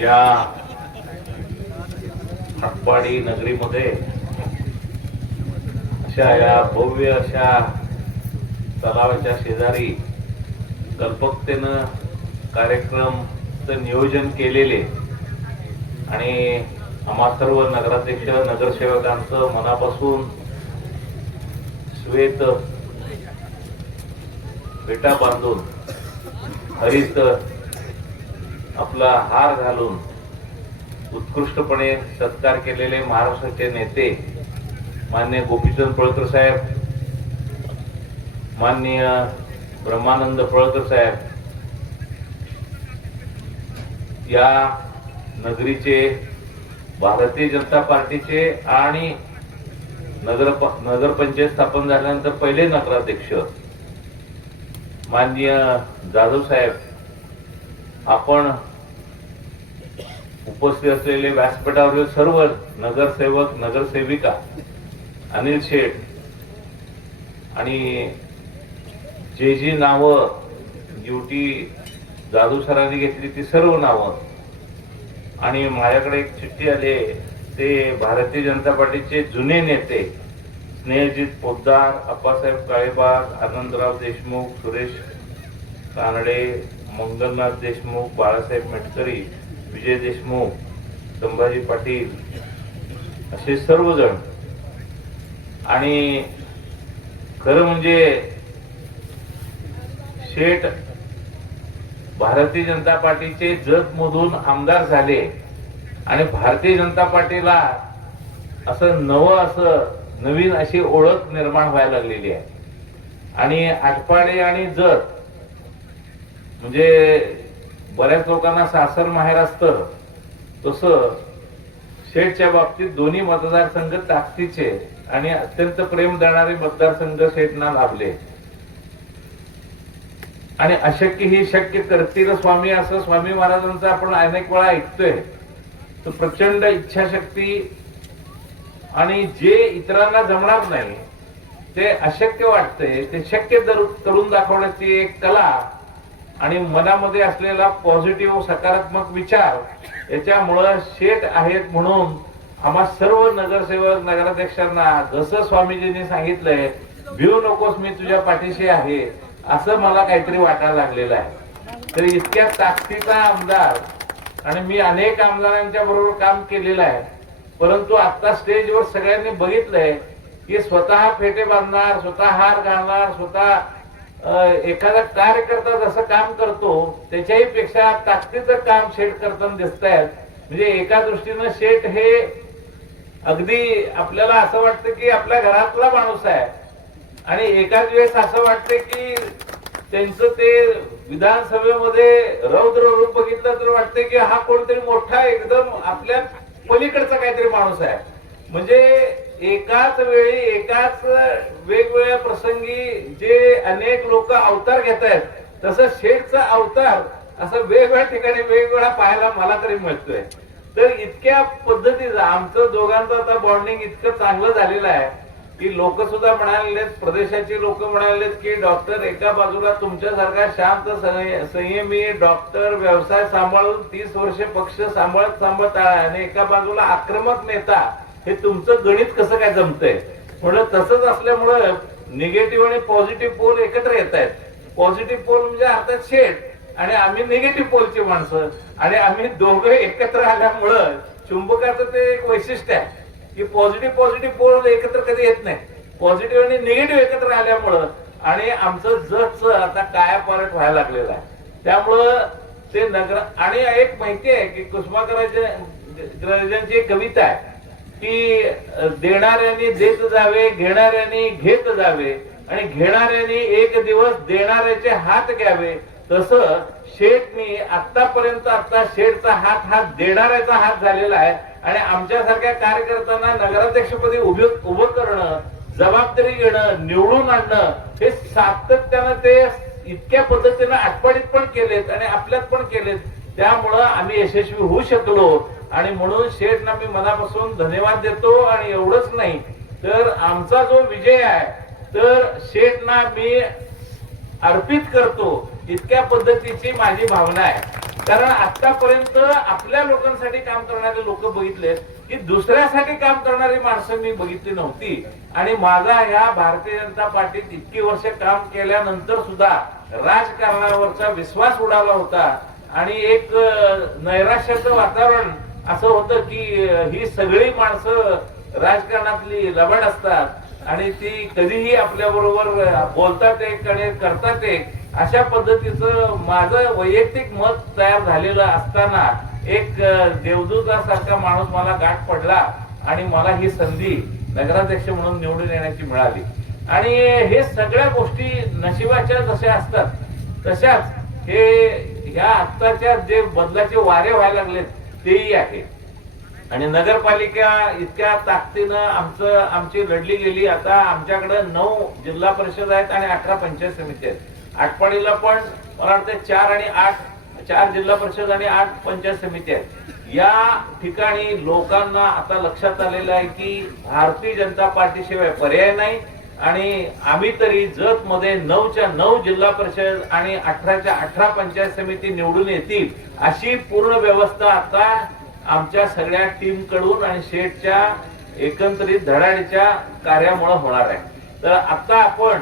या आटपाडी नगरीमध्ये अशा या भव्य अशा तलावाच्या शेजारी कल्पकतेनं कार्यक्रमचं नियोजन केलेले आणि आम्हा सर्व नगराध्यक्ष नगरसेवकांचं मनापासून श्वेत विटा बांधून हरित आपला हार घालून उत्कृष्टपणे सत्कार केलेले महाराष्ट्राचे नेते माननीय गोपीचंद पळकर साहेब, माननीय ब्रह्मानंद पळकर साहेब, या नगरीचे भारतीय जनता पार्टीचे आणि नगरपंचायत स्थापन झाल्यानंतर पहिले नगराध्यक्ष माननीय जाधव साहेब, आपण उपस्थित असलेले व्यासपीठावरील सर्व नगरसेवक नगरसेविका, अनिल शेठ आणि जी नावं ड्युटी जाधव सरांनी घेतली ती सर्व नावं, आणि माझ्याकडे एक चिठ्ठी आली, ते भारतीय जनता पार्टीचे जुने नेते स्नेहजित पोद्दार, अप्पासाहेब काळेबाग, आनंदराव देशमुख, सुरेश कानडे, मंगलनाथ देशमुख, बाळासाहेब मेटकरी, विजय देशमुख, संभाजी पाटील असे सर्वजण. आणि खरं म्हणजे शेठ भारतीय जनता पार्टीचे जतमधून आमदार झाले आणि भारतीय जनता पार्टीला असं नवीन अशी ओळख निर्माण व्हायला लागलेली आहे. आणि आटपाडी आणि जत म्हणजे बऱ्याच लोकांना सासर माहेर असतं, तसं शेठच्या बाबतीत दोन्ही मतदारसंघ ताकदीचे आणि अत्यंत प्रेम देणारे मतदारसंघ शेठना लाभले. आणि अशक्य ही शक्य करतील स्वामी असं स्वामी महाराजांचं आपण अनेक वेळा ऐकतोय. तर प्रचंड इच्छाशक्ती आणि जे इतरांना जमणार नाही ते अशक्य वाटतंय ते शक्य करून दाखवण्याची एक कला आणि मनामध्ये असलेला पॉझिटिव्ह सकारात्मक विचार याच्यामुळं शेठ आहेत म्हणून आम्हा सर्व नगरसेवक नगराध्यक्षांना जसं स्वामीजींनी सांगितलंय, भिऊ नकोस मी तुझ्या पाठीशी आहे, असं मला काहीतरी वाटायला लागलेलं आहे. तर इतक्या ताकदीचा आमदार, आणि मी अनेक आमदारांच्या बरोबर काम केलेलं आहे, परंतु आता स्टेजवर सगळ्यांनी बघितलंय की स्वतः फेटे बांधणार, स्वतः हार घालणार, स्वतः एखादा कार्यकर्ता जसं काम करतो त्याच्याही पेक्षा ताकदीचं काम शेठ करताना दिसत आहेत. म्हणजे एका दृष्टीनं शेठ हे अगदी आपल्याला असं वाटतं की आपल्या घरातला माणूस आहे, आणि एकाच वेळेस असं वाटतं की त्यांचं ते विधानसभेमध्ये रौद्र रूप बघितलं तर वाटतं की हा कोणतरी मोठा एकदम आपल्या पलीकडचा काहीतरी माणूस आहे. म्हणजे एकाच वेळी एकाच वेगवेगळ्या प्रसंगी जे अनेक लोक अवतार घेत आहेत, तसं शेठचा अवतार असं वेगवेगळ्या ठिकाणी वेगवेगळा पाहायला मला तरी मिळतोय. तर इतक्या पद्धतीचं आमचं दोघांचं आता बॉन्डिंग इतकं चांगलं झालेलं आहे की लोक सुद्धा म्हणालेत, प्रदेशाची लोक म्हणालेत की डॉक्टर एका बाजूला तुमच्यासारखा शांत संयमी डॉक्टर व्यवसाय सांभाळून 30 वर्ष पक्ष सांभाळत आणि एका बाजूला आक्रमक नेता, हे तुमचं गणित कसं काय जमतंय. म्हणून तसंच असल्यामुळं निगेटिव्ह आणि पॉझिटिव्ह पोल एकत्र येत आहेत. पॉझिटिव्ह पोल म्हणजे अर्थात शेठ आणि आम्ही निगेटिव्ह पोलची माणसं, आणि आम्ही दोघं एकत्र आल्यामुळं चुंबकाचं ते एक वैशिष्ट्य आहे की पॉझिटिव्ह पोल एकत्र कधी येत नाही. पॉझिटिव्ह आणि निगेटिव्ह एकत्र आल्यामुळं आणि आमचं जगचं आता कायापालट व्हायला लागलेलं आहे. त्यामुळं ते नगर, आणि एक माहिती आहे की कुसुमाग्रजांची एक कविता आहे की देणाऱ्यांनी देत जावे, घेणाऱ्यांनी घेत जावे, आणि घेणाऱ्यांनी एक दिवस देणाऱ्याचे हात घ्यावे. तसं शेठनी आतापर्यंत आता शेठचा हात हा देणाऱ्याचा हात झालेला आहे. आणि आमच्यासारख्या कार्यकर्त्यांना नगराध्यक्षपदी उभं करणं, जबाबदारी घेणं, निवडून आणणं, हे सातत्यानं ते इतक्या पद्धतीनं आटपाडीत पण केलेत आणि आपल्यात पण केलेत. त्यामुळं आम्ही यशस्वी होऊ शकलो, आणि म्हणून शेठना मी मनापासून धन्यवाद देतो. आणि एवढंच नाही तर आमचा जो विजय आहे तर शेठना मी अर्पित करतो, इतक्या पद्धतीची माझी भावना आहे. कारण आतापर्यंत आपल्या लोकांसाठी काम करणारे लोक बघितले की दुसऱ्यासाठी काम करणारी माणसं मी बघितली नव्हती. आणि माझा ह्या भारतीय जनता पार्टीत इतकी वर्ष काम केल्यानंतर सुद्धा राजकारणावरचा विश्वास उडाला होता आणि एक नैराश्याचं वातावरण असं होतं की ही सगळी माणसं राजकारणातली लबाड असतात आणि ती कधीही आपल्या बरोबर बोलतात एक आणि करतात एक, अशा पद्धतीचं माझं वैयक्तिक मत तयार झालेलं असताना एक देवदूतासारखा माणूस मला गाठ पडला आणि मला ही संधी नगराध्यक्ष म्हणून निवडून येण्याची मिळाली. आणि हे सगळ्या गोष्टी नशिबाच्या जशा असतात तशाच हे ह्या आत्ताच्या जे बदलाचे वारे व्हायला लागलेत तेही आहे. आणि नगरपालिका इतक्या ताकदीनं आमची लढली गेली. आता आमच्याकडे 9 जिल्हा परिषद आहेत आणि 18 पंचायत समिती आहेत. आटपाडीला पण मला वाटतं 4 जिल्हा परिषद आणि 8 पंचायत समिती आहेत. या ठिकाणी लोकांना आता लक्षात आलेलं आहे की भारतीय जनता पार्टीशिवाय पर्याय नाही. आणि आम्ही तरी जत मध्ये 9च्या 9 जिल्हा परिषद आणि 18च्या 18 पंचायत समिती निवडून येतील अशी पूर्ण व्यवस्था आता आमच्या सगळ्या टीम कडून आणि शेठच्या एकंदरीत धडाडीच्या कार्यामुळे होणार आहे. तर आता आपण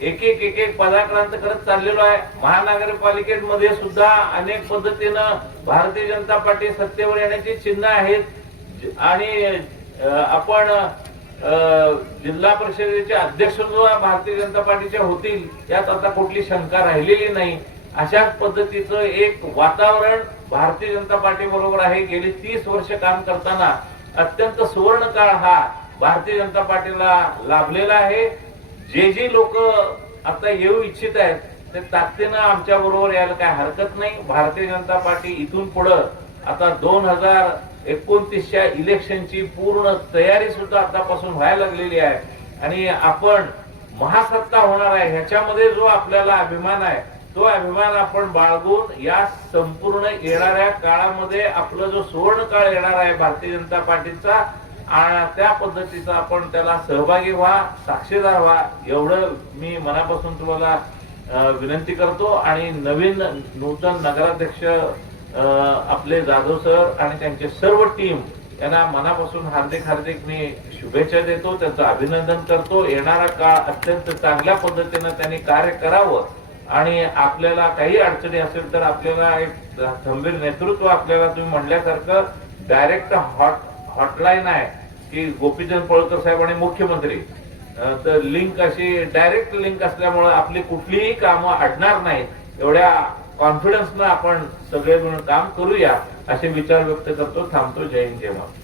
एक एक पदाक्रांत करत चाललेलो आहे. महानगरपालिकेमध्ये सुद्धा अनेक पद्धतीनं भारतीय जनता पार्टी सत्तेवर येण्याची चिन्ह आहेत आणि आपण जिल्हा परिषदेचे अध्यक्ष सुद्धा भारतीय जनता पार्टीचे होतील यात आता कुठली शंका राहिलेली नाही. अशाच पद्धतीचं एक वातावरण भारतीय जनता पार्टी बरोबर आहे. गेली 30 वर्ष काम करताना अत्यंत सुवर्ण काळ हा भारतीय जनता पार्टीला लाभलेला आहे. जे लोक आता येऊ इच्छित आहेत ते ताकदीनं आमच्या बरोबर यायला काय हरकत नाही. भारतीय जनता पार्टी इथून पुढे आता 2029च्या इलेक्शनची पूर्ण तयारी सुद्धा आतापासून व्हायला लागलेली आहे आणि आपण महासत्ता होणार आहे ह्याच्यामध्ये जो आपल्याला अभिमान आहे तो अभिमान आपण बाळगून या संपूर्ण येणाऱ्या काळामध्ये आपला जो सुवर्ण काळ येणार आहे भारतीय जनता पार्टीचा त्या पद्धतीचा आपण त्याला सहभागी व्हा, साक्षीदार व्हा एवढं मी मनापासून तुम्हाला विनंती करतो. आणि नवीन नूतन नगराध्यक्ष आपले जाधव सर आणि त्यांचे सर्व टीम यांना मनापासून हार्दिक मी शुभेच्छा देतो, त्यांचं अभिनंदन करतो. येणारा काळ अत्यंत चांगल्या पद्धतीनं त्यांनी कार्य करावं आणि आपल्याला काही अडचणी असेल तर आपल्याला एक खंबीर नेतृत्व आपल्याला तुम्ही म्हणल्यासारखं डायरेक्ट हॉटलाईन आहे की गोपीचंद पळकर साहेब आणि मुख्यमंत्री, तर लिंक अशी डायरेक्ट लिंक असल्यामुळे आपली कुठलीही कामं अडणार नाहीत. एवढ्या कॉन्फिडन्सनं आपण सगळे मिळून काम करूया असे विचार व्यक्त करतो. थांबतो. जय हिंद, जय महाराष्ट्र.